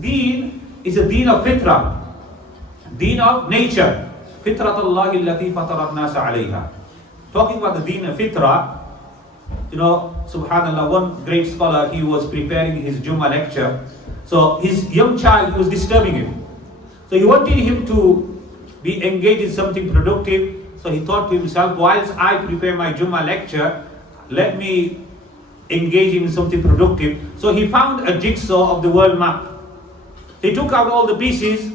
deen is a deen of fitra, deen of nature. Fitrat Allahi allati fatara an-nasa alayha. Talking about the deen of fitra, subhanallah, one great scholar, he was preparing his Jummah lecture. So his young child was disturbing him. So he wanted him to be engaged in something productive. So he thought to himself, whilst I prepare my Jummah lecture, let me engage in something productive. So he found a jigsaw of the world map. He took out all the pieces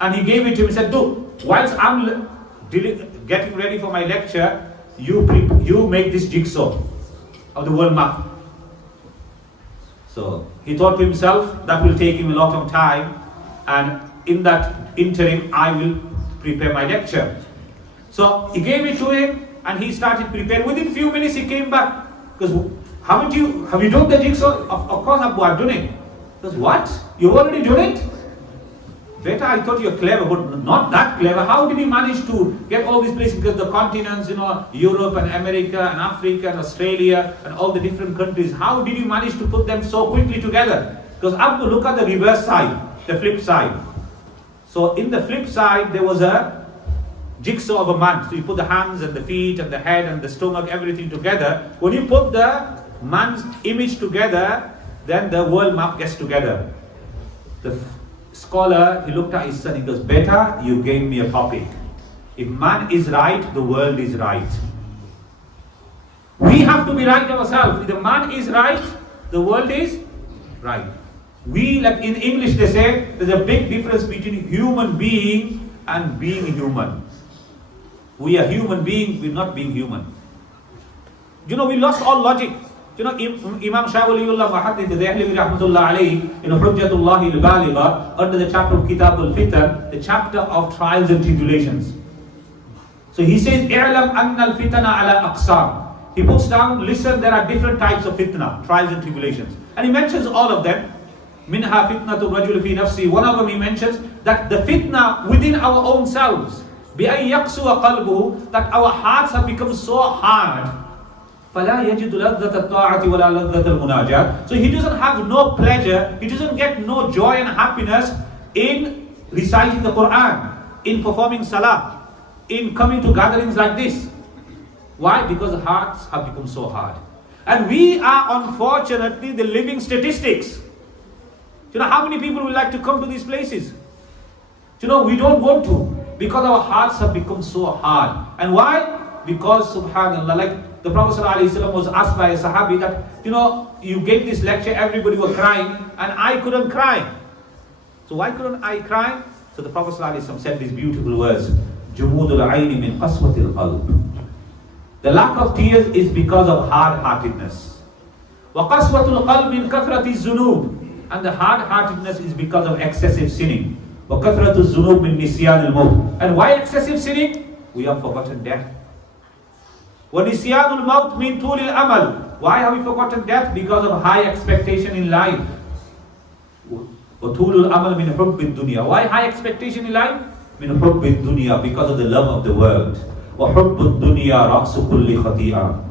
and he gave it to him and said, look, whilst I'm getting ready for my lecture, you make this jigsaw of the world map. So he thought to himself, that will take him a lot of time, and in that interim I will prepare my lecture. So he gave it to him and he started preparing. Within few minutes he came back. Because have you done the jigsaw? Of course Abu, I've done it. Because what? You've already done it? Beta, I thought you're clever, but not that clever. How did you manage to get all these places? Because the continents, Europe and America and Africa and Australia and all the different countries, how did you manage to put them so quickly together? Because Abu, look at the reverse side, the flip side. So in the flip side, there was a jigsaw of a man. So you put the hands and the feet and the head and the stomach, everything together. When you put the man's image together, then the world map gets together. The scholar, he looked at his son, he goes, Beta, you gave me a topic. If man is right, the world is right. We have to be right ourselves. If the man is right, the world is right. We, like in English they say, there's a big difference between human being and being human. We are human being, we're not being human. We lost all logic. Imam Shawaliullah Muhaddith Dehlevi Rahmatullah Alayhi in Hujjatullah al-Baligha, under the chapter of Kitab al-Fitan, the chapter of trials and tribulations. So he says, "I'lam anna al-fitana ala aqsam." He puts down, listen, there are different types of fitna, trials and tribulations. And he mentions all of them. Minha fitnatu rajul fi nafsi. One of them he mentions that the fitna within our own selves, bi-ay yaqsuwa qalbuhu, that our hearts have become so hard. فَلَا يَجِدُ لَذَّةَ الطَّاعَةِ وَلَا لَذَّةَ الْمُنَاجَاةِ. So he doesn't have no pleasure, he doesn't get no joy and happiness in reciting the Quran, in performing salah, in coming to gatherings like this. Why? Because the hearts have become so hard. And we are unfortunately the living statistics. How many people would like to come to these places? We don't want to, because our hearts have become so hard. And why? Because subhanallah, like the Prophet ﷺ was asked by a Sahabi that, you gave this lecture, everybody was crying, and I couldn't cry. So why couldn't I cry? So the Prophet ﷺ said these beautiful words, جُمُودُ الْعَيْنِ مِنْ قَسْوَةِ الْقَلْبِ. The lack of tears is because of hard-heartedness. وَقَسْوَةُ الْقَلْبِ مِنْ كَثْرَةِ الذُّنُوبِ. And the hard-heartedness is because of excessive sinning. وَكَثْرَةُ الذُّنُوبِ مِنْ نِسْيَانِ الْمَوْتِ. And why excessive sinning? We have forgotten death. وَنِسْيَانُ الْمَوْتِ مِنْ طُولِ الْأَمَلِ. Why have we forgotten death? Because of high expectation in life. وَطُولُ الْأَمَلِ مِنْ حُبِّ الدُّنْيَا. Why high expectation in life? مِنْ حُبِّ الدُّنْيَا. Because of the love of the world. وَحُبُّ الدُّنْيَا رَأْسُ كُلِّ خَطِيئَةٍ.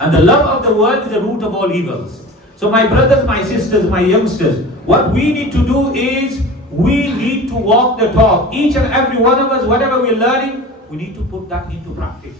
And the love of the world is the root of all evils. So my brothers, my sisters, my youngsters, what we need to do is, we need to walk the talk. Each and every one of us, whatever we're learning, we need to put that into practice.